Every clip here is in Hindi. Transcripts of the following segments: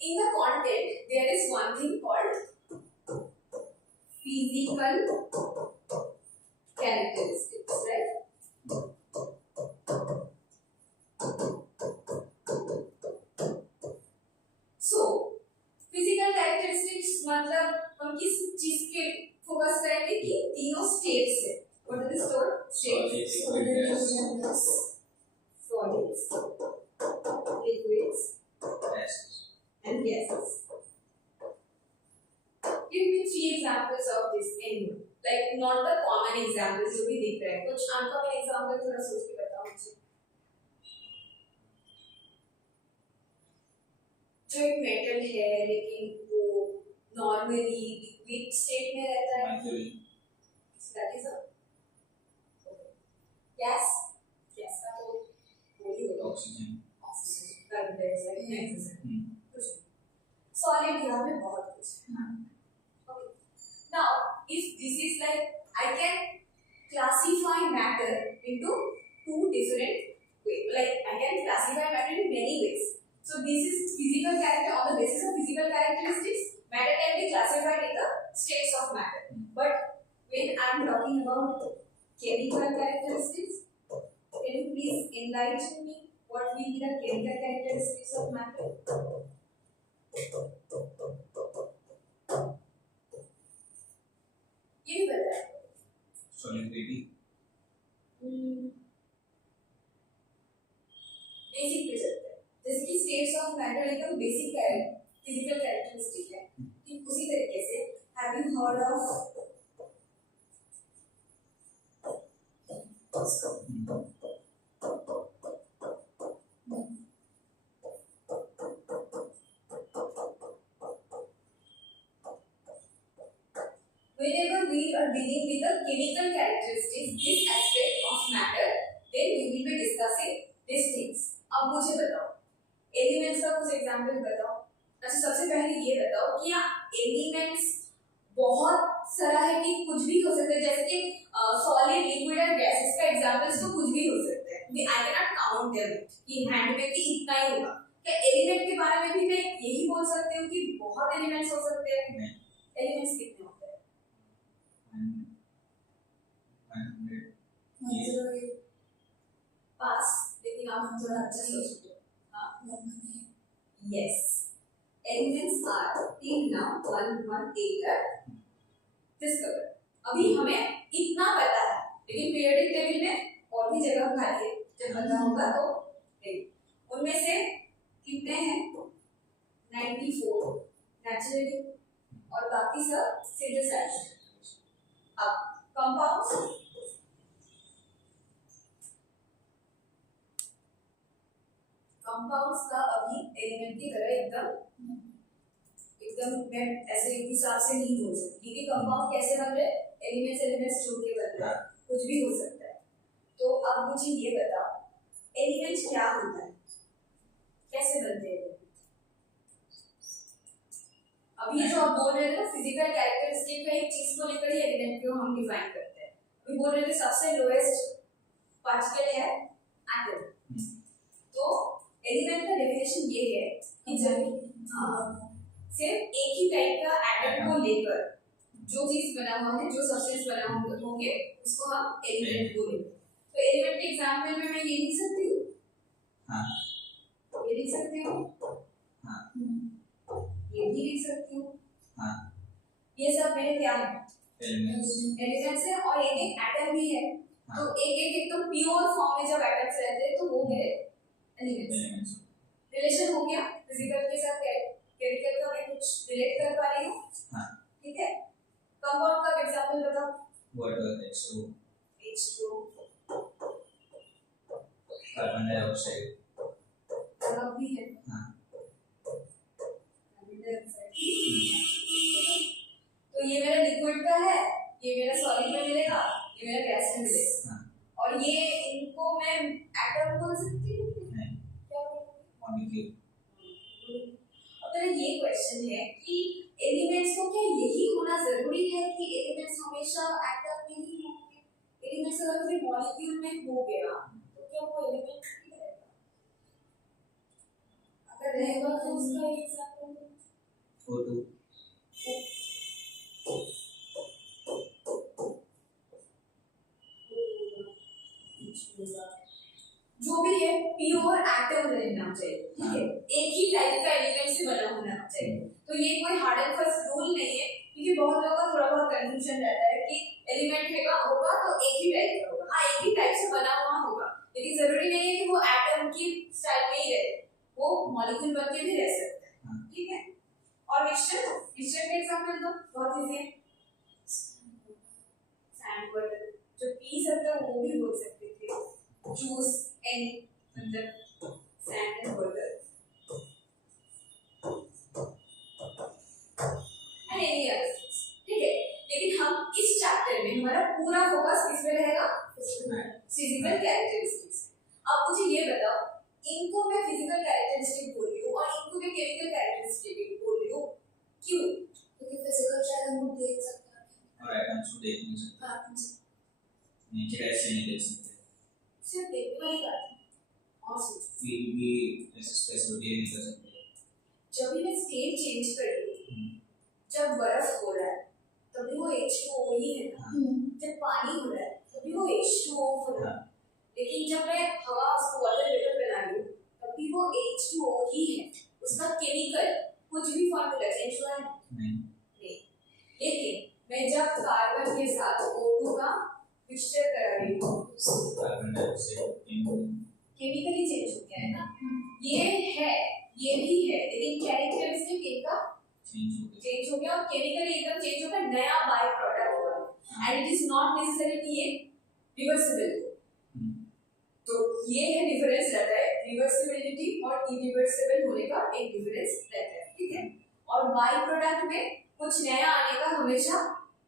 in the content there is one thing called physical characteristics, right? So physical characteristics मतलब हम किस चीज के फोकस करेंगे कि तीनों स्टेट्स है. What are the states? Solids, liquids, and gases. Give me 3 examples of this anyway. Like not the common examples जो भी दिख रहे हैं. कुछ अनकॉमन एग्जांपल थोड़ा सोच के बताओ मुझे. जो एक मेटल है लेकिन वो नॉर्मली लिक्विड स्टेट में रहता है. That is a gas. Gas का तो वही होगा. ऑक्सीजन. Carbon dioxide, nitrogen. कुछ सॉलिड यहाँ पे बहुत कुछ. Okay. Now, if this is like I can classify matter into 2 different ways. Like I can classify matter in many ways. So this is physical character on the basis of physical characteristics. Matter can be classified in the states of matter. But when I am talking about chemical characteristics, can you please enlighten me what will be the chemical characteristics of matter? ये भी बताएं. Solubility. बेसिक पे चलते हैं. जैसे कि स्टेट्स ऑफ मैटर एकदम बेसिक फिजिकल कैरेक्टरिस्टिक है. ठीक उसी तरीके से have you heard of whenever we are dealing with the chemical characteristics, this aspect of matter, then we will be discussing these things. अब मुझे बताओ एलिमेंट्स का कुछ एग्जांपल बताओ. अच्छा सबसे पहले ये बताओ कि एलिमेंट्स बहुत सारा है कि कुछ भी हो सकता है. जैसे कि सॉलिड, लिक्विड और गैसेस का एग्जांपल्स तो कुछ भी हो सकते हैं. I can not count them कि हैंड में कि इतना ही होगा. क्या एलिमेंट के बारे में भी मैं यही बोल सकती हूँ कि बहुत एलिमेंट्स हो सकते हैं? एलिमेंट्स कितने होते हैं? पास. लेकिन आप हम थोड़ा अच्छा सोचते हो. हाँ. Yes. Elements are till now 118 discovered. अभी हमें इतना पता है लेकिन पीरियोडिक टेबल में और भी जगह खाली है. जब पता होगा तो उनमें से कितने हैं? 94 नेचुरली और बाकी सब सिंथेसाइज्ड. अब कंपाउंड्स का अभी एलिमेंट की तरह एकदम मैं ऐसे एक हिसाब से नहीं बोल सकती क्योंकि कंपाउंड कैसे बन रहे हैं? एलिमेंट्स जोड़ के बन रहे हैं. कुछ भी हो सकता है. तो अब मुझे ये बताओ एलिमेंट क्या होता है, कैसे बनते हैं? अभी जो आप बोल रहे थे ना फिजिकल कैरेक्टरिस्टिक का एक चीज को लेकर ही एलिमेंट को हम डिफाइन करते हैं. अभी बोल रहे थे सबसे लोएस्ट पार्टिकल है एटम. तो एलिमेंट का डेफिनेशन ये है कि जब सिर्फ एक ही टाइप का एटम को लेकर जो चीज बना हुआ है, जो सब्सटेंस बना हुआ होंगे उसको हम एलिमेंट बोलेंगे. तो एलिमेंट के एग्जांपल में मैं ये लिख सकती हूँ. हाँ. ये लिख सकती हूँ. हाँ. ये भी लिख सकती हूँ. हाँ. ये सब मेरे क्या है? एलिमेंट्स है. और एक एटम भी है. हाँ. तो एक एकदम प्योर फॉर्म में जब एटम्स रहते हैं तो वो मेरे एलिमेंट्स. रिलेशन हो गया फिजिकल के साथ. केमिकल का मैं कुछ रिलेट कर पा रही हूँ. हाँ. ठीक है. कंपाउंड का एग्जांपल बताओ. वाटर, H2O, कार्बन डाइऑक्साइड भी है. हाँ. Carbon dioxide. तो ये मेरा लिक्विड का है, ये मेरा सॉलिड में मिलेगा, ये मेरा गैस में मिलेगा. हाँ. और ये इनको मैं एटम बोल सकती हूँ. नहीं. क्या बोलूँगी? अब मेरा ये क्वेश्चन है कि एलिमेंट्स को क्या यही होना जरूरी है कि एलिमेंट्स हमेशा एटम में ही होंगे? एलिमेंट्स अगर कोई मॉलिक्यूल में हो गया तो क्या वो एलिमेंट ही रहेगा? अगर अगर रहेगा तो उसका एग्जांपल O2 जो भी है प्योर एटम रहना चाहिए, ठीक है, एक ही टाइप का एलिमेंट से बना होना चाहिए। तो ये कोई हार्ड एंड फास्ट रूल नहीं है, क्योंकि बहुत लोगों का थोड़ा बहुत कंफ्यूजन रहता है कि एलिमेंट होगा तो एक ही टाइप का होगा। हाँ, एक ही टाइप से बना हुआ होगा, लेकिन जरूरी नहीं है कि वो एटम की स्टाइल में ही रहे, वो मॉलिक्यूल बन के भी रह सकता है, ठीक है। और मिक्सचर का एग्जांपल दो, बहुत इजी है। सैंड वाटर, जो पी सकते हो वो भी बोल सकते थे, जूस एनी, मतलब sand and water and any other things, ठीक है। लेकिन हम इस चैप्टर में हमारा पूरा फोकस किस पे रहेगा? Physical characteristics. अब मुझे ये बताओ, इनको मैं फिजिकल कैरेक्टरिस्टिक बोल रही हूँ और इनको मैं केमिकल कैरेक्टरिस्टिक बोल रही हूँ, क्यों? क्योंकि फिजिकल चाहे हम देख सकते हैं और एटम्स को देख नहीं सकते। हाँ, नेचर ऐसे नहीं देख सकते, सिर्फ देखने वाली बात है। और फील भी ऐसे स्पेसिफिकली नहीं कर सकते। जब भी मैं स्टेट चेंज कर रही हूँ, जब बर्फ हो रहा है तभी वो H2O ही है ना, जब पानी हो रहा है तभी वो H2O हो रहा है, लेकिन जब मैं हवा उसको वाटर वेपर बना रही हूँ तभी वो H2O ही है, उसका केमिकल कुछ भी फॉर्मूला चेंज हुआ है नहीं। लेकिन मैं जब कार्बन के साथ O2 का मिक्सचर करा रही हूँ, कार्बन डाइऑक्साइड केमिकली चेंज हो गया है ना, ये है, ये भी है, लेकिन कैरेक्टरिस्टिक इनका चेंज हो गया और केमिकली एकदम चेंज हो गया, नया बाय प्रोडक्ट हुआ, and it is not necessary कि ये रिवर्सिबल हो। तो ये है डिफरेंस रहता है, रिवर्सिबिलिटी और इरिवर्सिबल होने का एक डिफरेंस रहता है, ठीक है। और बाय प्रोडक्ट में कुछ नया आने का हमेशा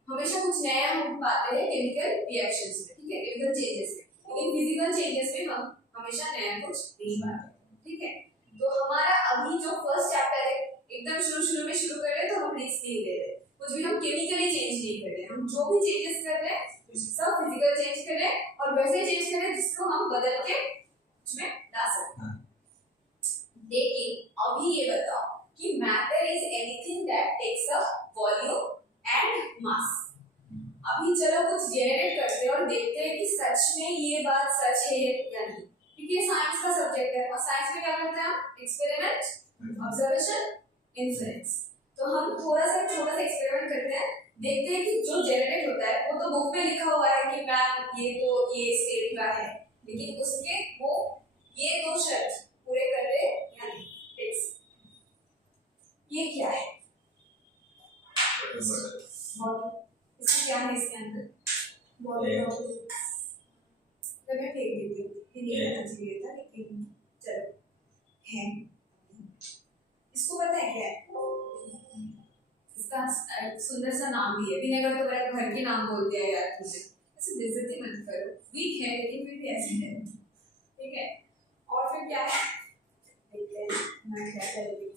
कुछ नया हम पाते हैं केमिकल रिएक्शंस में, ठीक है, केमिकल चेंजेस में, लेकिन फिजिकल चेंजेस में हम हमेशा नया कुछ नहीं पाते, ठीक है। तो हमारा अभी जो फर्स्ट चैप्टर है, एकदम शुरू में शुरू कर रहे हैं तो हम रिस्क नहीं ले रहे, कुछ भी हम केमिकली चेंज नहीं कर रहे, हम जो भी चेंजेस कर रहे हैं सब फिजिकल चेंज कर रहे हैं और वैसे चेंज कर रहे हैं जिसको हम बदल के उसमें ला सकते हैं। लेकिन अभी ये बताओ कि matter is anything that takes up volume and mass. अभी चलो कुछ जनरेट करते हैं और देखते हैं कि सच में ये बात सच है या नहीं, क्योंकि ये साइंस का सब्जेक्ट है और साइंस में क्या करते हैं हम? Experiment, observation, inference. तो हम थोड़ा सा छोटा सा एक्सपेरिमेंट करते हैं, देखते हैं कि जो जनरेट होता है वो तो बुक में लिखा हुआ है कि मैम ये तो ये स्टेट का है, लेकिन उसके वो ये दो शर्त पूरे कर रहे या नहीं। फिक्स ये क्या है? बॉडी, इसमें क्या है इसके अंदर? बॉडी तो मैं फेंक देती हूँ, ये नहीं होना चाहिए था, लेकिन चलो है। इसको पता है क्या है? इसका सुंदर सा नाम भी है, विनेगर तो मेरा घर के नाम बोल दिया यार तुझे, ऐसे बेइज्जती मत करो, वीक है लेकिन फिर भी ऐसे है, ठीक है। और फिर क्या है? देखते हैं मैं क्या करूँगी।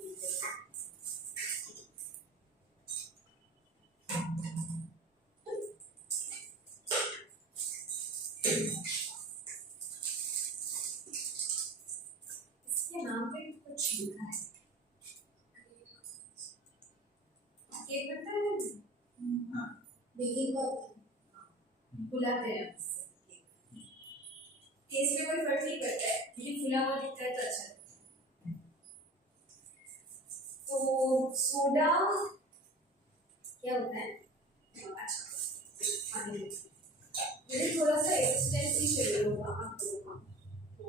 इसके नाम पे कुछ लिखा है, केक बनता है ना, बेकिंग पाउडर बुलाते हैं उससे। टेस्ट में कोई फर्क नहीं पड़ता है, लेकिन फुला हुआ दिखता है तो अच्छा लगता है। तो सोडा क्या होता है? अच्छा पानी में मुझे थोड़ा सा रेजिस्टेंस ही चाहिए होगा आप लोगों का, तो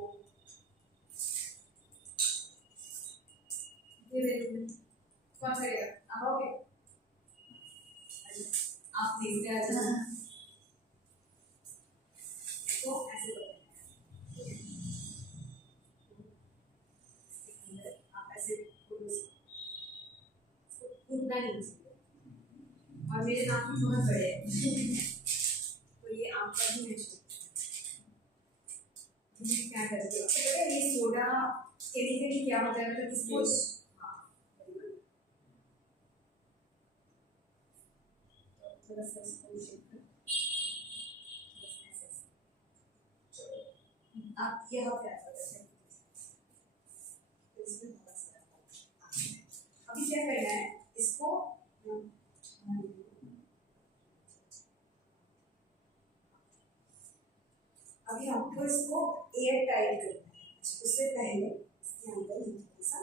कौन करेगा? आप आओगे? आप देखते आ जाना, तो ऐसे आप ऐसे कूदना नहीं चाहिए, और मेरे नाम बहुत बड़े हैं तो ये आपका भी है। क्या करते हो? ये सोडा केमिकली क्या होता है, मतलब इसको थोड़ा सा आप यहाँ पे आ सकते हैं, इसमें बहुत सारा अभी क्या करना है इसको, अभी हमको इसको एयर टाइट करना है। उससे पहले इसके अंदर थोड़ा सा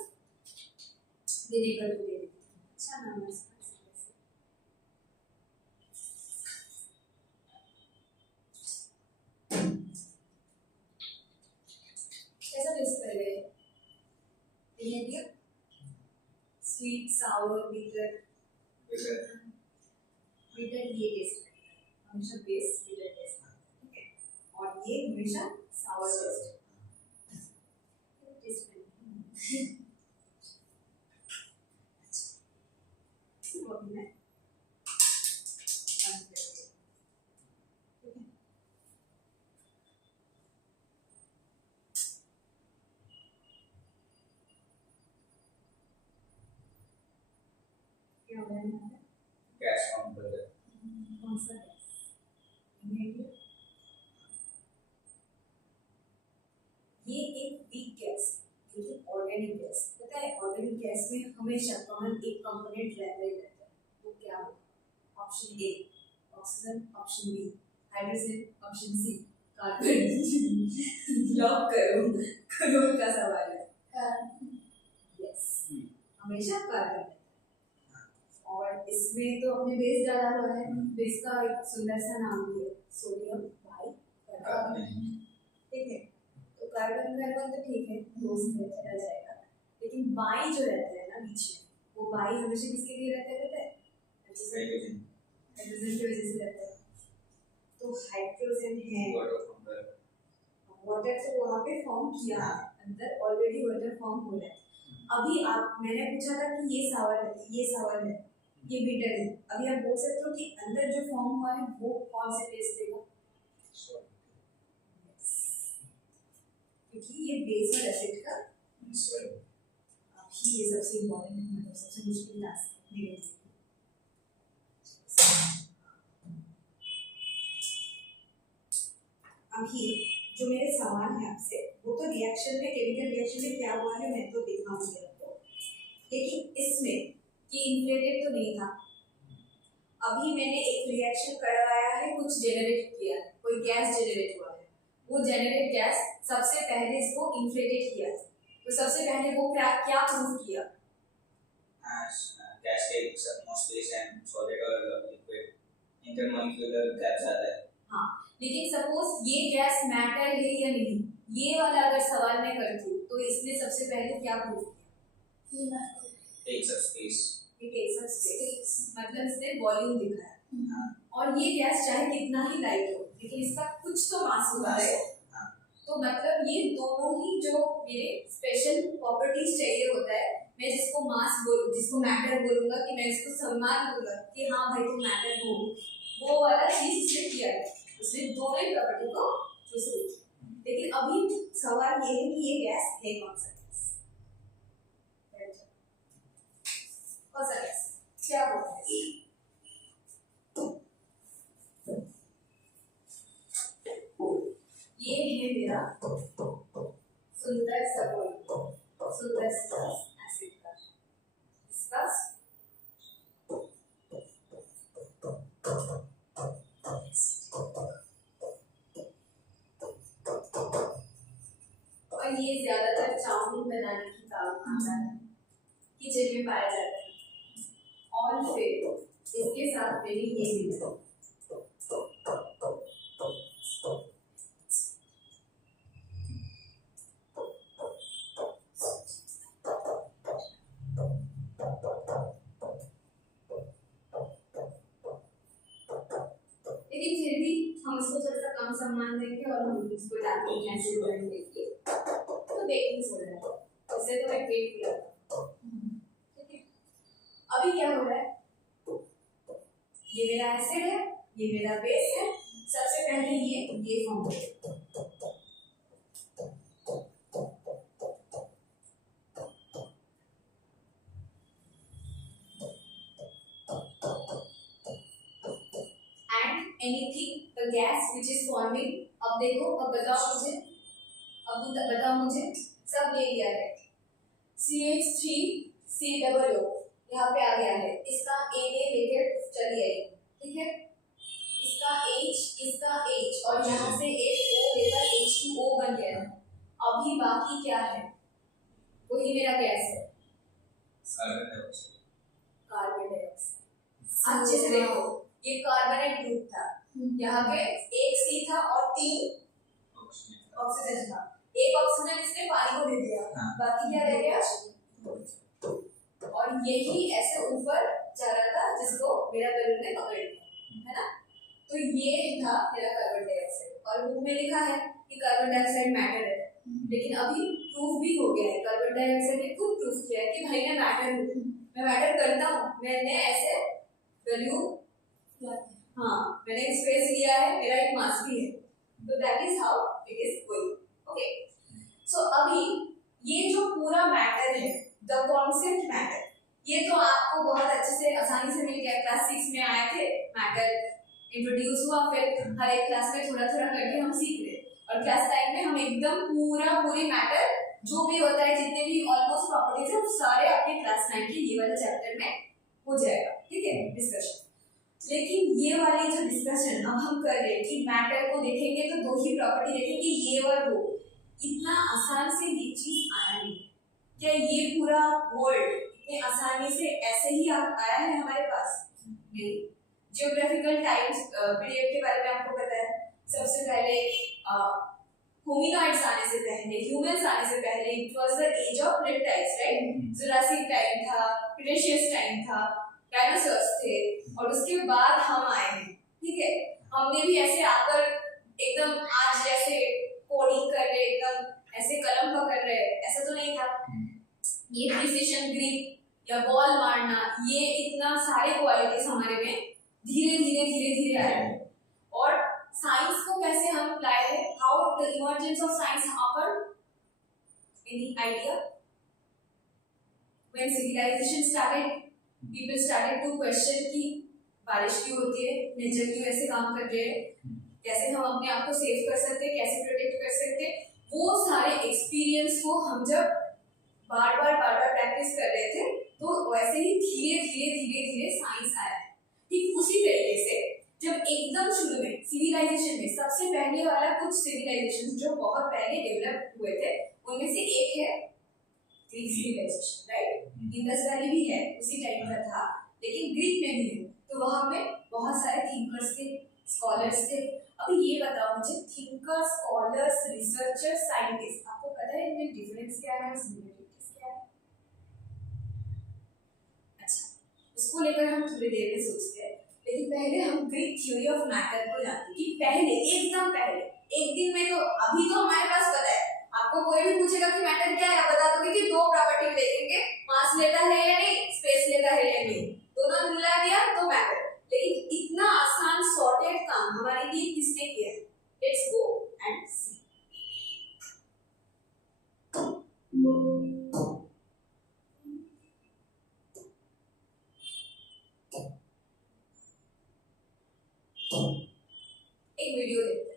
विनेगर दे देते हैं। अच्छा नाम है इसका, कैसा टेस्ट करेगा ये दिया, स्वीट सावर बिटर, बिटर ये टेस्ट करेगा हमेशा, बेस बिटर टेस्ट, ठीक है, और ये हमेशा सावर टेस्ट करेगा। गैस ऑन कर दे। कौन सा ये एक वीक गैस, लेकिन ऑर्गेनिक गैस, पता है ऑर्गेनिक गैस में हमेशा कॉमन एक कंपोनेंट रहता ही रहता है, वो क्या हो, option A oxygen, option B hydrogen, option C carbon. Lock करो, करोड़ का सवाल है। यस, हमेशा कार्बन। और इसमें तो हमने बेस डाला हुआ है, बेस का एक सुंदर सा नाम भी है, सोडियम बाइकार्बोनेट, ठीक है, तो कार्बन कार्बन तो ठीक है, दोस्त में चला जाएगा, लेकिन बाई जो रहता है ना बीच में, वो बाई हमेशा किसके लिए रहता है पता है? हाइड्रोजन की वजह से रहता है। तो हाइड्रोजन है, वाटर तो वहाँ पे फॉर्म किया है, अंदर ऑलरेडी वाटर फॉर्म हो रहा है। अभी आप, मैंने पूछा था कि ये सावर है, ये सावर है, ये बिटर है, अभी आप बोल सकते हो कि अंदर जो फॉर्म हुआ है वो कौन से टेस्ट देगा? क्योंकि ये बेस और एसिड का अभी ये सबसे इम्पोर्टेंट है, मतलब सबसे मुश्किल टास्क मेरे लिए। अभी जो मेरे सवाल है आपसे, वो तो रिएक्शन में, केमिकल रिएक्शन में क्या हुआ है मैं तो दिखाऊंगी आपको, लेकिन इसमें ये इन्फ्लेटेड तो नहीं था। अभी मैंने एक रिएक्शन करवाया है, कुछ जेनरेट किया है, कोई गैस जेनरेट हुआ है, वो जेनरेट गैस सबसे पहले इसको इन्फ्लेटेड किया, तो सबसे पहले वो क्या प्रूव किया? गैस के एटमॉस्फेयर एंड सॉलिड और लिक्विड इंटरमॉलिक्यूलर गैस आता है। हाँ, लेकिन सपोज ये गैस मैटर है या नहीं, ये वाला अगर सवाल मैं करती हूँ तो इसने सबसे पहले क्या प्रूव किया? टेक्स अप स्पेस, मतलब इसने वॉल्यूम दिखाया, और ये गैस चाहे कितना ही लाइट हो, लेकिन इसका कुछ तो मास होता है, तो मतलब ये दोनों ही जो मेरे स्पेशल प्रॉपर्टीज चाहिए होता है, मैं जिसको मास बोलूँ, जिसको मैटर बोलूंगा, कि मैं इसको सम्मान दूंगा कि हाँ भाई तुम मैटर हो, वो वाला चीज इसने किया है, उसने दोनों ही प्रॉपर्टी को चूज किया। लेकिन अभी सवाल ये है कि ये गैस है कौन सा गैस? कौन सा गैस क्या होता है? ये है मेरा सुंदर सा सुंदर सा एसिड का, इसका और ये ज्यादातर चाउमीन बनाने की काम आता है, किचन में पाया जाता है। और फिर इसके साथ मैंने ये भी लिया, लेकिन फिर भी हम इसको थोड़ा सा कम सम्मान देंगे और हम इसको डालते हैं एसिड बनाने के, तो बेकिंग सोडा है, इससे तो मैं केक किया, ठीक है। अभी क्या हो रहा है, ये मेरा एसिड है, ये मेरा बेस है, सबसे पहले ये फॉर्म हो and anything the gas which is forming, अब देखो, अब बताओ मुझे, सब ले लिया है, CH3 C double O, carbon dioxide. Carbon dioxide. अच्छे से देखो, ये कार्बोनेट ग्रुप था, यहाँ पे एक C था और 3 ऑक्सीजन था। एक ऑक्सीजन इसने पानी को दे दिया, बाकी क्या रह गया? और यही ऐसे ऊपर जा रहा था जिसको मेरा बलून ने पकड़ लिया, है ना? तो ये था मेरा कार्बन डाइऑक्साइड। और बुक में लिखा है कि कार्बन डाइऑक्साइड मैटर है, लेकिन अभी प्रूफ भी हो गया है, कार्बन डाइऑक्साइड ने खुद प्रूफ किया है कि भाई मैं मैटर हूँ, मैं मैटर करता हूँ। मैंने ऐसे वैल्यू, हाँ मैंने स्पेस लिया है, मेरा एक मास भी है, तो that is how it is going. Okay, so अभी ये जो पूरा मैटर है, द कॉन्सेप्ट मैटर, ये तो आपको बहुत अच्छे से आसानी से मिल गया। क्लास 6 में आए थे, मैटर इंट्रोड्यूस हुआ, फिर हर एक क्लास में थोड़ा थोड़ा करके हम सीख रहे, और क्लास 9 में हम एकदम पूरी मैटर जो भी होता है, जितने भी ऑलमोस्ट प्रॉपर्टीज है, सारे आपके क्लास 9 के ये वाले चैप्टर में हो जाएगा। ठीक है, डिस्कशन। लेकिन ये वाली जो डिस्कशन अब हम कर रहे हैं कि मैटर को देखेंगे तो 2 ही प्रॉपर्टी देखेंगे, ये और वो। इतना आसान से ये चीज आया नहीं। क्या ये पूरा वर्ल्ड इतने आसानी से ऐसे ही आया है हमारे पास? नहीं। जियोग्राफिकल टाइम्स पीरियड के बारे में आपको पता है, सबसे पहले होमिनॉइड्स आने से पहले, ह्यूमंस आने से पहले, it was the age of reptiles, right? Jurassic time था, क्रेटेशियस टाइम था, डायनासोर्स थे, और उसके बाद हम आए हैं। ठीक है, हमने भी ऐसे आकर एकदम आज जैसे कोडिंग कर रहे, एकदम ऐसे कलम पकड़ रहे, ऐसा तो नहीं था। ये प्रिसिशन ग्रिप या बॉल मारना, ये इतना सारे क्वालिटीज हमारे में धीरे धीरे आए हैं। और साइंस को कैसे हम अप्लाई है, how the emergence of science happened? Any idea? When civilisation started, people started to question कि बारिश क्यों होती है, नेचर क्यों ऐसे काम कर रहे हैं, कैसे हम अपने आप को सेव कर सकते हैं, कैसे प्रोटेक्ट कर सकते हैं। वो सारे एक्सपीरियंस को हम जब बार बार प्रैक्टिस कर रहे थे, तो वैसे ही धीरे साइंस आया। ठीक उसी तरीके से जब एकदम शुरू में सिविलाइजेशन में सबसे पहले वाला कुछ सिविलाइजेशन जो बहुत पहले डेवलप हुए थे, उनमें से एक है Greek civilisation, right? Indus Valley भी है, उसी टाइम का था, लेकिन ग्रीक में भी है। तो वहां पे बहुत सारे थिंकर्स थे, स्कॉलर्स थे। अभी ये बताओ मुझे, थिंकर्स, स्कॉलर्स, रिसर्चर, साइंटिस्ट, आपको पता है इनमें डिफरेंस क्या है, सिमिलरिटीज क्या है? अच्छा, उसको लेकर हम थोड़ी देर में सोचते हैं, लेकिन पहले हम ग्रीक थ्योरी ऑफ मैटर को जानते हैं कि पहले, एकदम पहले एक दिन में, तो अभी तो हमारे पास पता है, आपको कोई भी पूछेगा कि मैटर क्या है, बता दोगे कि 2 प्रॉपर्टी देखेंगे, मास लेता है या नहीं, स्पेस लेता है या नहीं, दोनों मिला दिया तो मैटर। लेकिन इतना आसान सॉर्टेड काम हमारे लिए किसने किया है? लेट्स गो एंड सी। एक वीडियो देखते हैं।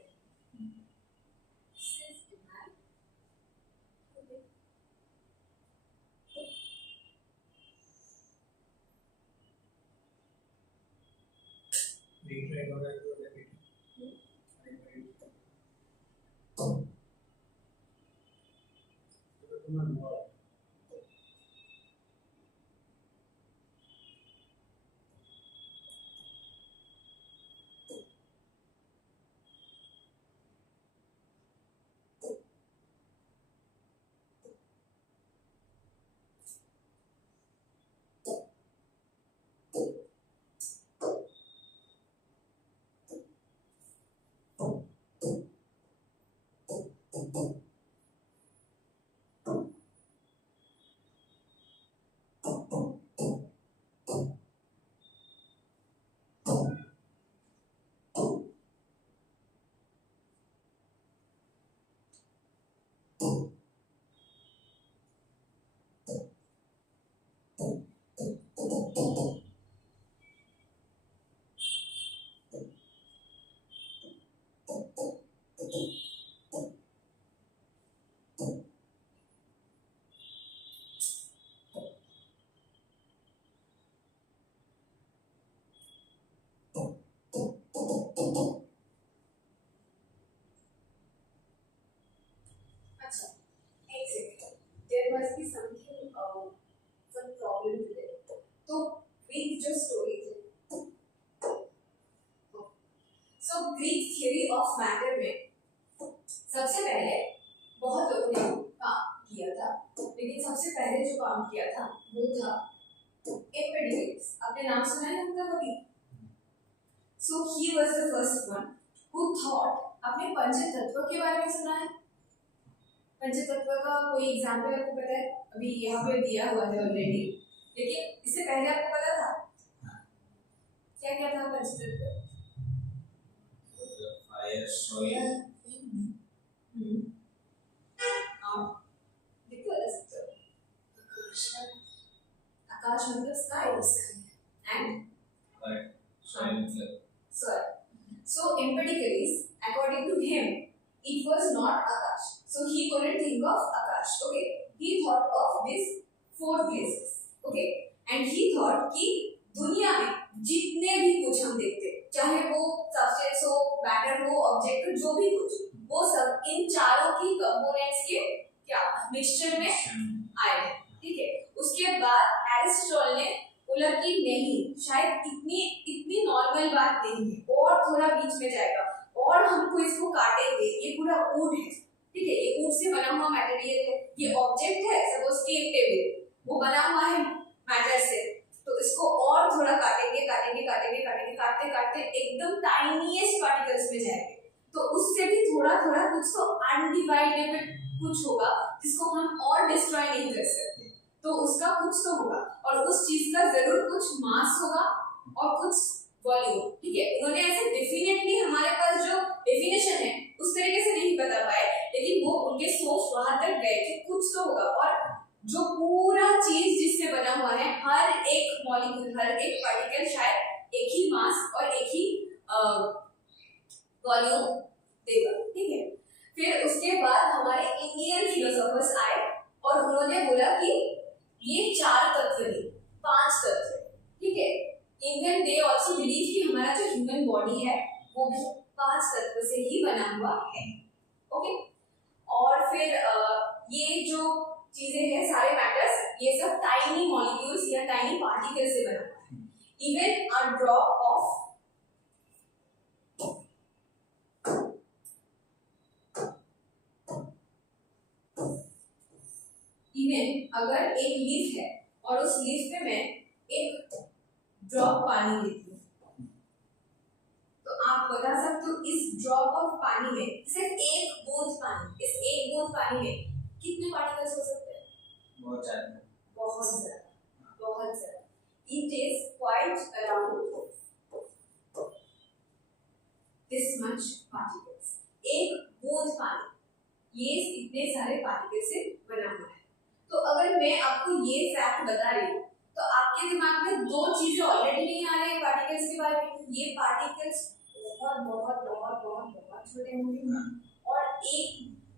ग्रीक जो स्टोरी थी, सो ग्रीक थियरी ऑफ मैटर में सबसे पहले बहुत लोगों ने काम किया था, लेकिन सबसे पहले जो काम किया था वो था एम्पेडिकल्स। आपने नाम सुना है उनका कभी? So he was the first one who thought. आपने पंचतत्व के बारे में सुना है? पंचतत्व का कोई एग्जांपल आपको पता है? अभी यहाँ पे दिया हुआ है ऑलरेडी, लेकिन इससे पहले आपको पता था क्या क्या था पंचतत्व? फायर, सॉइल, आकाश मतलब sky and soil. So empedocles, according to him, it was not Akash. So he couldn't think of Akash. Okay, he thought of these 4 places. Okay, and he thought कि दुनिया में जितने भी कुछ हम देखते, चाहे वो सबस्टेंस हो, मैटर हो, ऑब्जेक्ट हो, जो भी कुछ, वो सब इन चारों की कंपोनेंट्स के क्या मिक्सचर में आए हैं। ठीक है, उसके बाद एरिस्टोटल ने बोला कि नहीं, शायद इतनी नॉर्मल बात नहीं है, और थोड़ा बीच में जाएगा और हमको इसको काटेंगे। ये पूरा ऊड है, ठीक है, ये ऊड से बना हुआ मटेरियल है, ये ऑब्जेक्ट है, सपोज कि एक टेबल, वो बना हुआ है मैटर से, तो इसको और थोड़ा काटेंगे काटेंगे काटेंगे काटेंगे, काटते काटते एकदम टाइनीएस्ट पार्टिकल्स में जाएंगे, तो उससे भी थोड़ा थोड़ा कुछ तो अनडिवाइडेबल कुछ होगा जिसको हम और डिस्ट्रॉय नहीं कर सकते, तो उसका कुछ तो होगा, और उस चीज का जरूर कुछ मास होगा और कुछ वॉल्यूम। ठीक है, उन्होंने ऐसे डेफिनेटली हमारे पास जो डेफिनेशन है उस तरीके से नहीं बता पाए, लेकिन वो उनके सोच वहां तक गए कि कुछ तो होगा, और जो पूरा चीज जिससे बना हुआ है, हर एक मॉलिक्यूल, हर एक पार्टिकल शायद एक ही मास और एक ही वॉल्यूम देगा। ठीक है, फिर उसके बाद हमारे इंडियन फिलोसोफर्स आए और उन्होंने बोला कि ये 4 तत्व नहीं, 5 तत्व। ठीक है, इवन दे आल्सो बिलीव कि हमारा जो ह्यूमन बॉडी है वो भी 5 तत्व से ही बना हुआ है। ओके, और फिर ये जो चीजें हैं, सारे मैटर्स, ये सब टाइनी मॉलिक्यूल्स या टाइनी पार्टिकल्स से बना हुआ है। इवन अ ड्रॉप ऑफ अगर एक लीफ है और उस लीफ पे मैं एक ड्रॉप पानी लेती हूँ, तो आप बता सकते हो इस ड्रॉप ऑफ पानी में, सिर्फ एक बूंद पानी, इस एक बूंद पानी में कितने पार्टिकल्स हो सकते हैं? बहुत ज्यादा, बहुत ज्यादा, बहुत ज्यादा। It is quite around this much particles. एक बूंद पानी ये इतने सारे पार्टिकल से बना हुआ है। तो अगर मैं आपको ये फैक्ट बता रही हूँ, तो आपके दिमाग में 2 चीजें ऑलरेडी नहीं आ रही है पार्टिकल्स के बारे में। ये पार्टिकल्स बहुत बहुत बहुत बहुत बहुत छोटे होंगे, और एक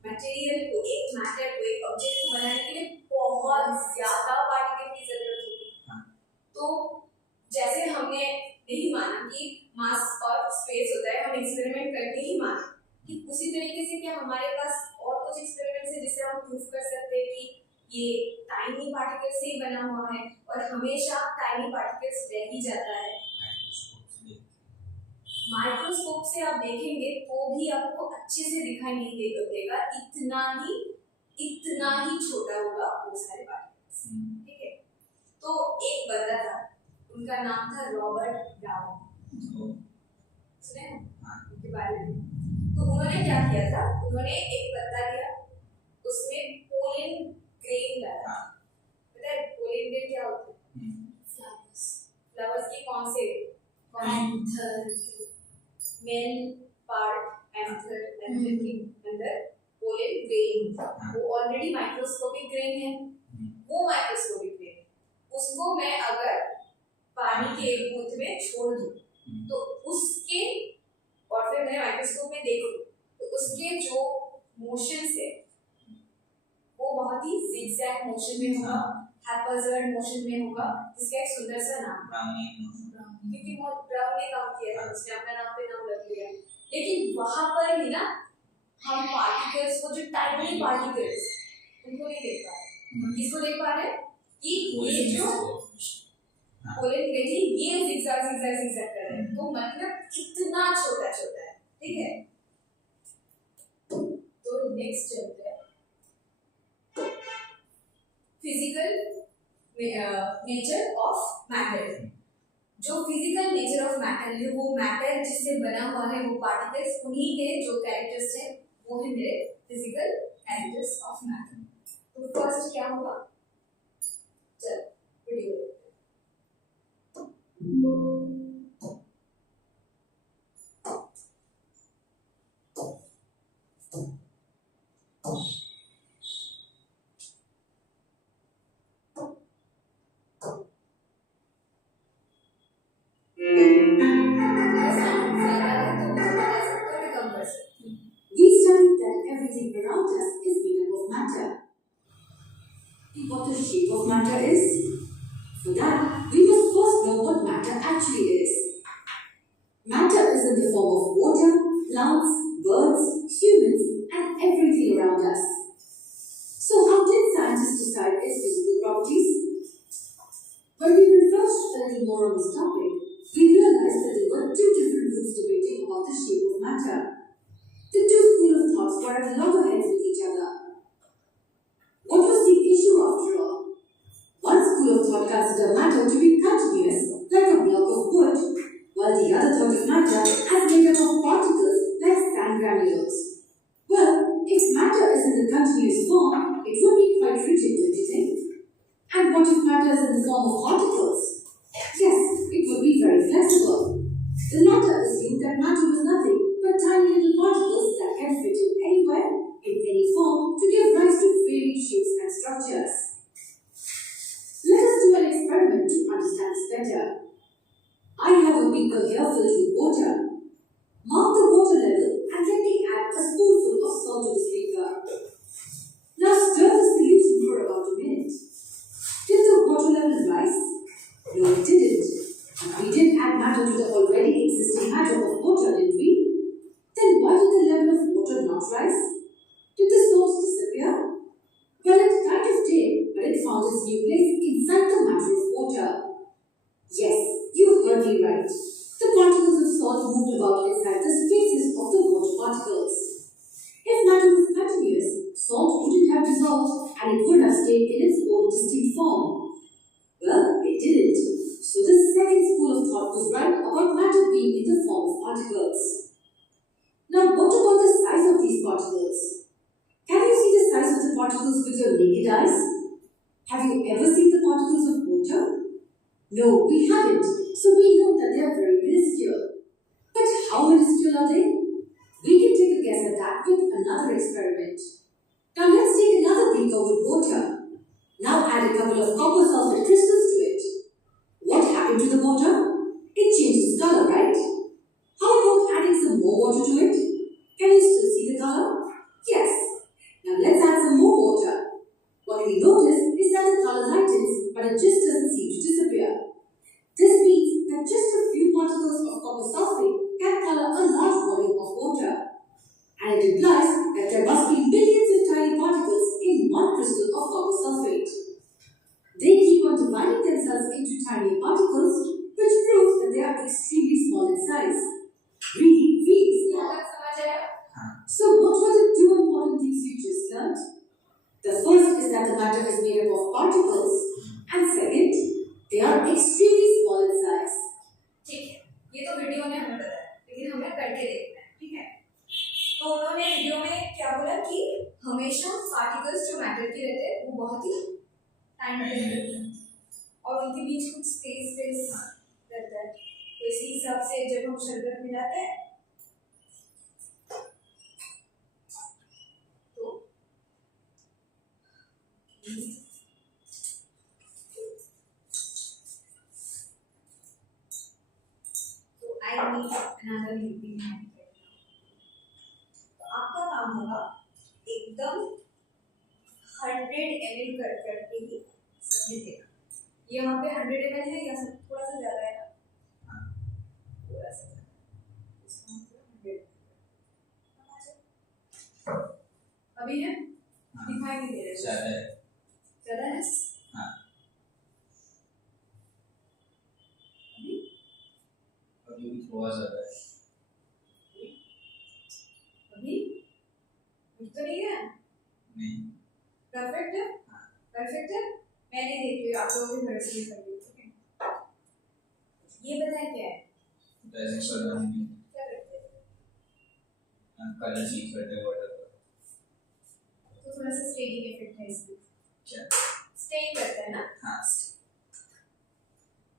मटेरियल को, एक मैटर को, एक ऑब्जेक्ट को बनाने के लिए बहुत ज्यादा पार्टिकल की जरूरत होगी। तो जैसे हमने नहीं माना कि मास और स्पेस होता है, हम एक्सपेरिमेंट करके ही माना, कि उसी तरीके से क्या हमारे पास और कुछ एक्सपेरिमेंट्स है जिससे हम प्रूफ कर सकते हैं कि ये टाइनी पार्टिकल से ही बना हुआ है, और हमेशा टाइनी पार्टिकल्स रह ही जाता है। माइक्रोस्कोप से आप देखेंगे तो भी आपको अच्छे से दिखाई नहीं देगा, इतना ही छोटा होगा वो सारे पार्टिकल्स। ठीक है, तो एक बंदा था, उनका नाम था रॉबर्ट ब्राउन, सुने उनके बारे में? तो उन्होंने क्या किया था, उन्होंने एक पत्ता लिया, उसमें पोलन ग्रेन डाला। पता है पोलन ग्रेन क्या होता है? फ्लावर्स के कौन से? Anther, main part anther, anther के अंदर पोलन ग्रेन, वो ऑलरेडी माइक्रोस्कोपिक ग्रेन है, वो माइक्रोस्कोपिक ग्रेन, उसको मैं अगर पानी के एक बूंद में छोड़ दूं, तो उसके, और फिर मैं माइक्रोस्कोप में देखूं, तो उसके जो मोशंस है वो बहुत ही zigzag मोशन में होगा, haphazard मोशन में होगा, जिसका एक सुंदर सा नाम क्योंकि ब्राउन ने काम किया है, उसने अपना नाम पे नाम रख लिया। लेकिन वहां पर भी ना हम पार्टिकल्स को, जो टाइनी पार्टिकल्स, उनको नहीं देख पा रहे। हम किसको देख पा रहे हैं? कि ये जो बोले देखिए ये zigzag zigzag zigzag कर रहे हैं, तो मतलब कितना छोटा छोटा है, ठीक है। तो नेक्स्ट चलते हैं फिजिकल नेचर ऑफ मैटर। जो फिजिकल नेचर ऑफ मैटर है, वो मैटर जिससे बना हुआ है, वो पार्टिकल्स, उन्हीं के जो कैरेक्टर्स हैं वो है मेरे फिजिकल कैरेक्टर्स ऑफ मैटर। तो फर्स्ट क्या होगा, चल video We studied that everything around us is made up of matter. And what the shape of matter is? For that, we must first know what matter actually is. Matter is in the form of water, plants, birds, humans, and everything around us. So how did scientists decide its physical properties? When we researched a little more on this topic, we realized that there were two different groups debating about the shape of matter. The two schools of thoughts were at loggerheads with each other. What was the issue after all? One school of thought considered matter to be continuous, like a block of wood, while the other thought of matter as made up of particles like sand granules. Well, if matter is in the continuous form, it would be quite rigid, don't you think? And what if matter is in the form of particles? Yes, it would be very flexible. The latter assumed that matter was nothing but tiny little particles that can fit in anywhere, in any form, to give rise to varied shapes and structures. Let us do an experiment to understand this better. I have a beaker here filled with water. Mark the water level and let me add a spoonful of salt to this beaker. Now stir the solution for about a minute. Did the water level rise? No, it didn't. And we did add matter to the already existing matter of water, didn't we? Then why did the level of water not rise? Did the salt disappear? Well, it kind of did, but it found its new place inside the matter of water. Yes, you heard me right. The particles of salt moved about inside the spaces of the water particles. If matter was continuous, salt wouldn't have dissolved and it would have stayed in its own distinct form. Well, it didn't. So the second school of thought was right about matter being in the form of particles. Now, what about the size of these particles? Can you see the size of the particles with your naked eyes? Have you ever seen the particles of water? No, we haven't, so we know that they are very minuscule. But how minuscule are they? We can take a guess at that with another experiment. Now let's take another beaker with water. Now add a couple of copper sulfate crystals to it. What happened to the water? It changed its color, right? How about adding some more water to it? Can you still see the color? Yes. Now let's add some more water. What we notice is that the color lightens, but it just doesn't seem to disappear. This means that just a few particles of copper sulfate can color a large volume of water. And it implies that there must be billions of tiny particles in one crystal of copper sulfate. They keep on dividing themselves into tiny particles, which proves that they are extremely small in size. Really, really small. So what were the two important things you just learned? The first is that the matter is made up of particles, and second, they are extremely small in size. ठीक है, ये तो वीडियो ने हमें बताया, लेकिन हमें करके देखना है, ठीक है। तो उन्होंने वीडियो में क्या बोला कि हमेशा पार्टिकल्स जो मैटर के रहते हैं वो बहुत ही टाइनी रहते हैं और उनके बीच कुछ स्पेस रहता है। तो इसी हिसाब से जब हम शरबत मिलाते हैं तो I need another helping hand. तो आपका काम होगा एकदम 100 ml कर करके ही सबने देना। यहाँ पे 100 ml है या थोड़ा सा ज़्यादा है ना? थोड़ा सा इसका मतलब 100 अभी है दिखाई नहीं दे रहा है। ज़्यादा है? हाँ। अभी भी थोड़ा ज़्यादा है। अभी कुछ तो नहीं है, नहीं। परफेक्ट है, परफेक्ट है। मैंने देख लिया, आप लोगों के घर से कर लिया, ठीक है। ये बताएं क्या है, डायरेक्ट करना है, क्या करते हैं, कलर चेंज करते हैं वाटर का। तो थोड़ा सा स्टेडिंग इफेक्ट है इसमें, क्या? स्टेन करता है ना। हाँ।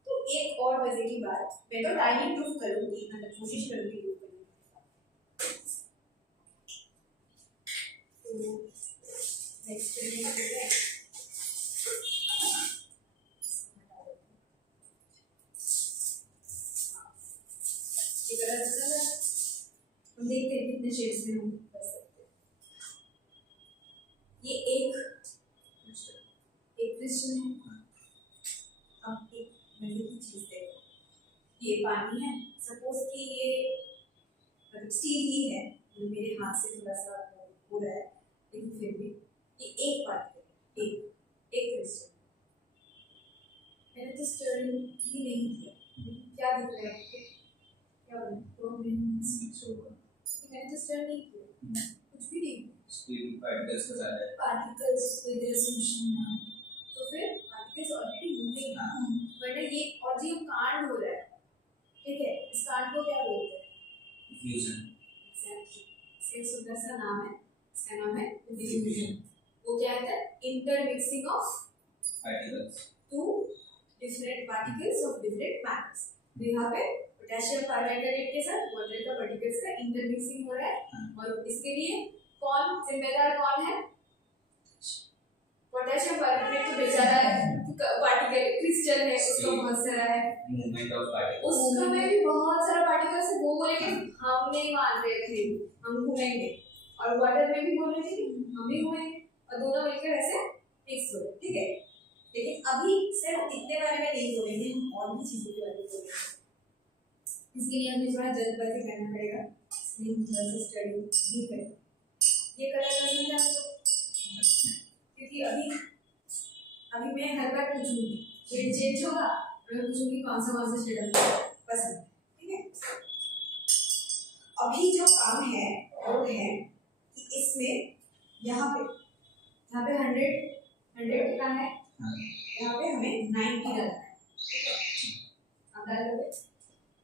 तो एक और मजे की बात, मैं तो टाइनी प्रूफ करूंगी, मतलब कोशिश करूंगी प्रूफ करने की। तो नेक्स्ट है, ये कलर पसंद है, हम देखते हैं कितने शेड्स में हम कर सकते हैं। ये एक क्रिस्टल है। अब एक मजे की चीज देखो, ये पानी है, सपोज कि ये मतलब स्टील ही है, जो मेरे हाथ से थोड़ा सा हो रहा है, लेकिन फिर भी ये एक पार्टिकल, एक क्रिस्टल। मैंने तो स्टर्न ही नहीं किया, क्या दिख रहा है आपको, क्या हो रहा है, तो मैंने तो स्टर्न नहीं किया, कुछ भी नहीं, स्टील पार्टिकल्स का ज़्यादा है। पार्टिकल्स विद रेजोल्यूशन, तो फिर पार्टिकल्स ऑलरेडी मूविंग, बट ये और जो कांड हो रहा है, ठीक है, इस कांड को क्या बोलते हैं, फ्यूजन। एग्जैक्टली, इसका एक सुंदर सा नाम है, इसका नाम है डिफ्यूजन। वो क्या है, intermixing of particles, two different particles of different matters. तो यहाँ पे पोटेशियम परमैंगनेट के साथ वाटर का पार्टिकल्स का इंटरमिक्सिंग हो रहा है, और इसके लिए कौन जिम्मेदार, कौन है, पोटेशियम परमैंगनेट तो बेचारा पार्टिकल क्रिस्टल है, उसका बहुत सारा है मूवमेंट ऑफ पार्टिकल्स, उसमें भी बहुत सारा पार्टिकल्स है, वो बोलेंगे हम नहीं मान रहे थे, हम घूमेंगे, और वाटर में भी बोलेंगे हम भी घूमेंगे, और दोनों मिलकर ऐसे फिक्स हो रहे, ठीक है। लेकिन अभी सिर्फ इतने बारे में नहीं बोलेंगे, हम और भी चीजों के बारे में बोलेंगे, इसके लिए हमें थोड़ा जल्दबाजी करना पड़ेगा, इसलिए हम थोड़ा सा स्टडी भी करें। ये कलर पसंद है आपको, क्योंकि अभी मैं हर बार पूछूंगी, शेड चेंज होगा, मैं पूछूंगी कौन सा शेड पसंद है, ठीक है। अभी जो काम है वो है कि इसमें यहाँ पे 100 का है, यहाँ पे हमें 90 डालना है, आप डाल लोगे,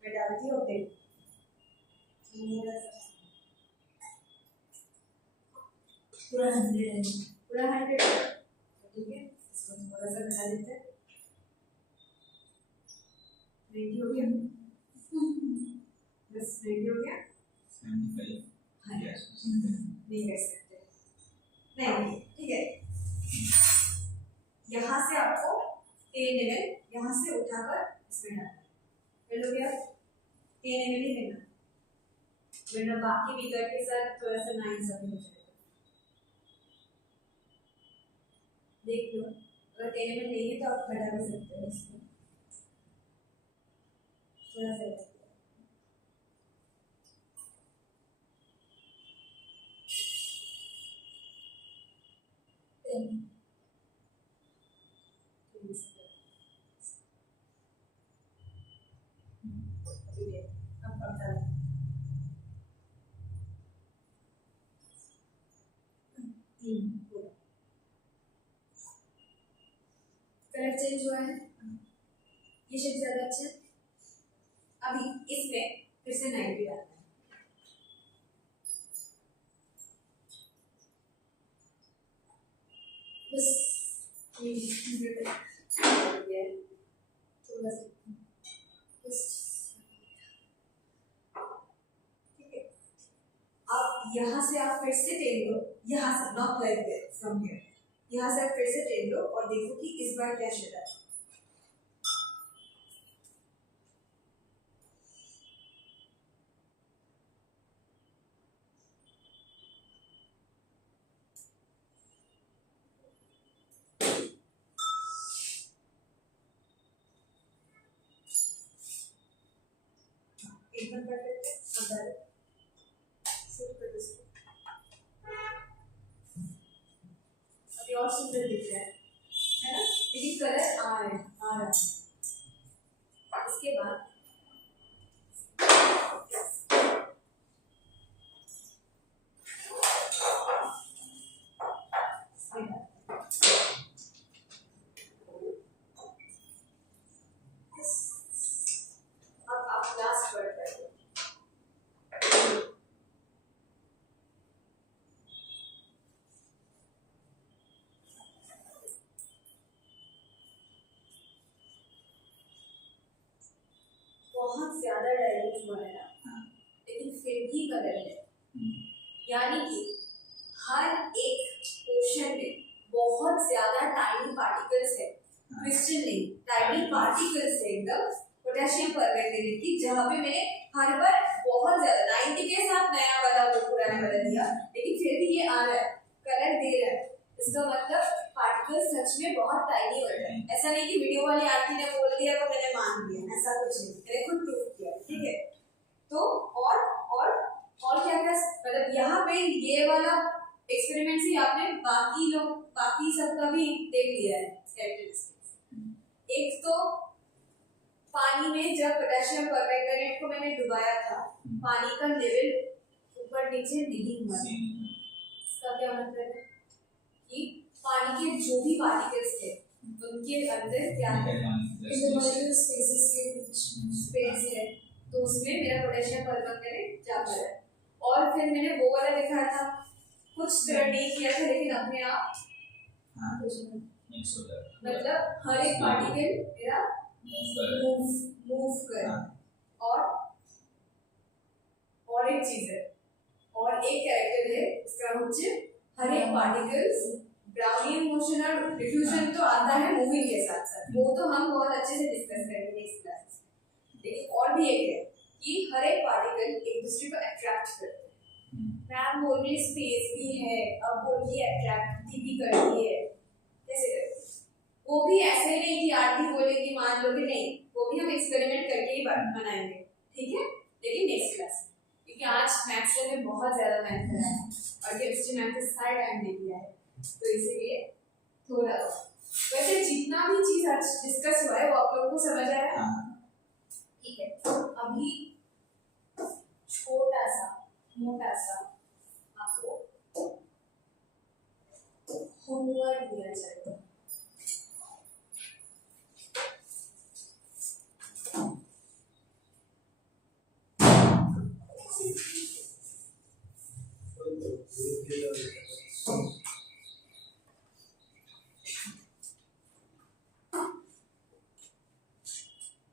मैं डालती हूँ, देखो पूरा 100 है, पूरा 100, ठीक है। इसको थोड़ा सा घटा देते हैं, रेडी हो गया, बस रेडी हो गया, 75। हाँ Yes. नहीं कर सकते, नहीं, ठीक है। यहाँ से आपको टेन ml यहाँ से उठाकर इसमें डालना है, चलो गया 10 ml ही लेना, वरना बाकी बीकर के साथ थोड़ा सा नाइंसाफी हो जाएगा। देख लो, अगर 10 ml नहीं है तो आप घटा भी सकते हो इसको, थोड़ा सा कलर चेंज हुआ है, ये शेड ज्यादा अच्छा है। अभी इसमें फिर से 90 डालना है, बस थोड़ा सा बस, ठीक है। अब यहाँ से आप फिर से टेन लो, यहाँ से not like that, from here, यहाँ से आप फिर से टेन लो और देखो कि इस बार क्या शेड है। एकदम परफेक्ट है, अब डालो, सेव कर दो इसको, अभी और सुंदर दिख रहा है ना, लेकिन कलर आ रहा है। इसके बाद ज्यादा डाइल्यूट हुआ है ना, हाँ। लेकिन फिर भी कलर है। हम्म, यानी कि हर एक पोर्शन में बहुत ज्यादा टाइनी पार्टिकल्स है, हाँ। क्रिस्टल नहीं, टाइनी पार्टिकल्स है एकदम पोटेशियम परमैंगनेट की, जहाँ पे मैंने हर बार बहुत ज्यादा 90 के साथ नया वाला वो पुराना वाला दिया, लेकिन फिर भी ये आ रहा है, कलर दे रहा है। इसका मतलब पार्टिकल्स सच में बहुत टाइनी होते हैं। ऐसा नहीं कि वीडियो वाली आंटी ने बोल दिया तो मैंने मान लिया, ऐसा कुछ नहीं, मैंने खुद प्रूव किया, ठीक है। तो और क्या क्या, मतलब यहाँ पे ये वाला एक्सपेरिमेंट से आपने बाकी सबका भी देख लिया है कैरेक्टरिस्टिक्स। एक तो पानी में जब पोटेशियम परमैंगनेट को मैंने डुबाया था, पानी का लेवल ऊपर नीचे नहीं हुआ। इसका क्या मतलब है कि पानी के जो भी पार्टिकल्स थे उनके अंदर क्या है, इंटरमोलिक्यूलर स्पेसेस के बीच स्पेस है, तो उसमें मेरा पोटेशियम परमैंगनेट जाता है। और फिर मैंने वो वाला दिखाया था, कुछ तरह नहीं किया था लेकिन अपने आप मतलब हर एक पार्टिकल मेरा मूव कर। और एक चीज है, और एक कैरेक्टर है इसका হচ্ছে हर एक पार्टिकल्स ब्राउनियन मोशन और डिफ्यूजन तो आता है मूविंग के साथ साथ, वो तो हम बहुत अच्छे से डिस्कस करेंगे नेक्स्ट क्लास में। लेकिन और भी एक है कि हर एक पार्टिकल एक दूसरे को अट्रैक्ट करते हैं। मैम बोल रही स्पेस भी है, अब बोल रही अट्रैक्ट भी करती है, कैसे करती है? वो भी ऐसे नहीं कि आरती बोलेगी मान लो कि नहीं, वो भी हम एक्सपेरिमेंट करके ही बनाएंगे, ठीक है। लेकिन नेक्स्ट क्लास, क्योंकि आज मैथ्स में बहुत ज्यादा मैथ है और केमिस्ट्री मैथ का सारा टाइम दे दिया है, तो इसीलिए थोड़ा वैसे जितना भी चीज आज डिस्कस हुआ है वो आप लोगों को समझ आया, ठीक है। अभी छोटा सा मोटा सा आपको होमवर्क दिया जाएगा।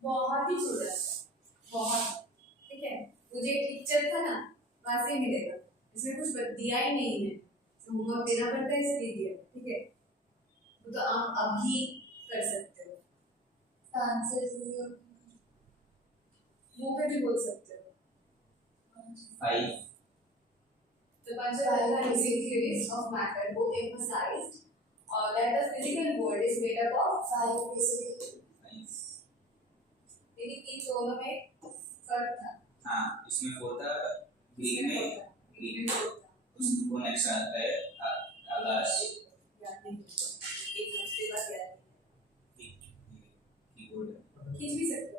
बहुत ही छोटा सा, बहुत, ठीक है। मुझे एक पिक्चर था ना, वहां से मिलेगा, इसमें कुछ दिया ही नहीं है, होमवर्क देना पड़ता है इसलिए दिया, ठीक है। वो तो आप अभी कर सकते हो, आंसर मुंह पे भी बोल सकते हो। 5 The Panchadharma theories of matter both emphasized that the physical world is made up of 5 basic, लेकिन इन दोनों में फर्क था। हाँ, इसमें 4 था, ग्रीक में 4 था, उसको नेक्स्ट आता है आकाश, एक दूसरे का क्या कीबोर्ड खींच भी सकते हो।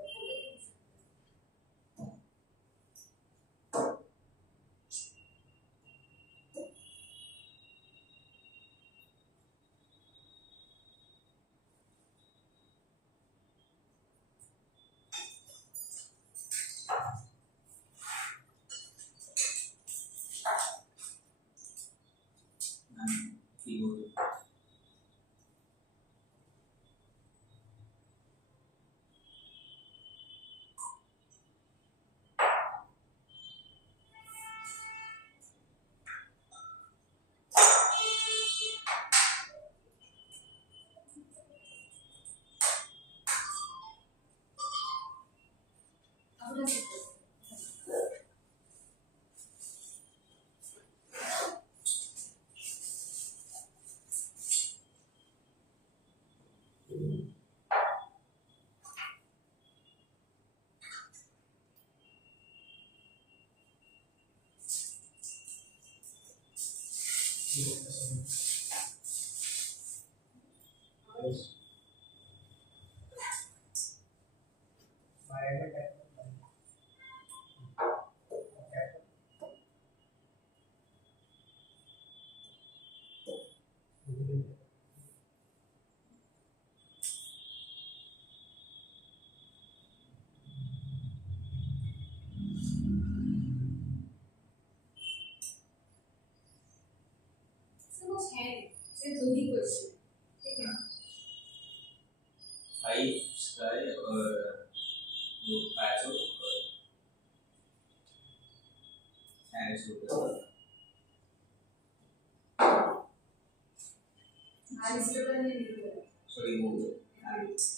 कीबोर्ड समझ है, सिर्फ 2 ही क्वेश्चन, ठीक है। 5 स्काई और वो पैचो और नेक्स्ट ग्रुप अरिस्टोटल ने लिखा है सॉरी वो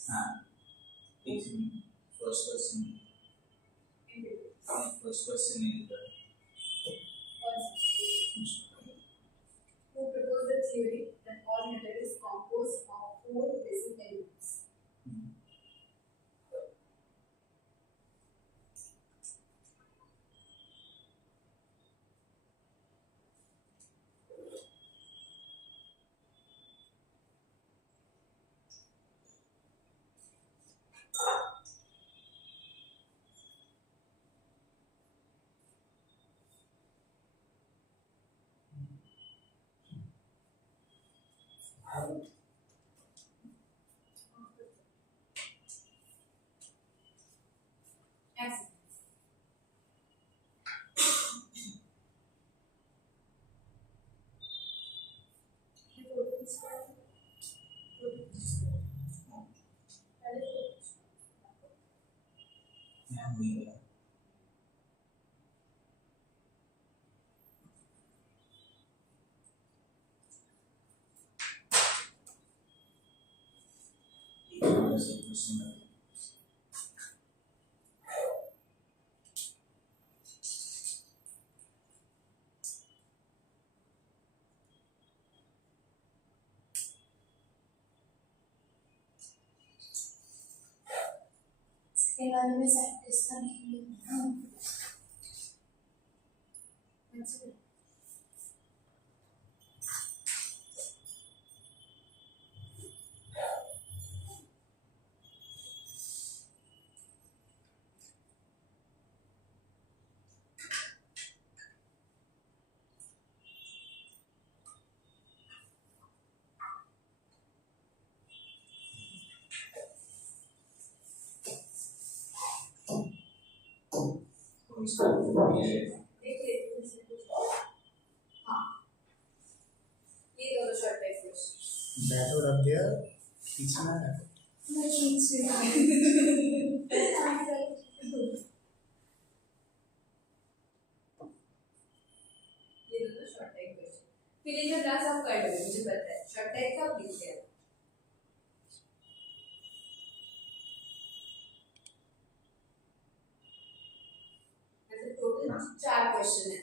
हाँ एक फर्स्ट क्वेश्चन नहीं लिखा who proposed the theory that all matter is composed of four basic elements. Excellent. यहाँ हुई है क्वेश्चन इसके बारे में साइंटिस्ट का नहीं तो इसका ये देखिए हाँ ये दोनों short type question That would appear खींचना है मैं खींच ये दोनों शॉर्ट टाइप क्वेश्चन फिर इन द ब्लैंक्स आप कर दोगे मुझे पता है शॉर्ट टाइप का लिख दिया टोटल 4 क्वेश्चन है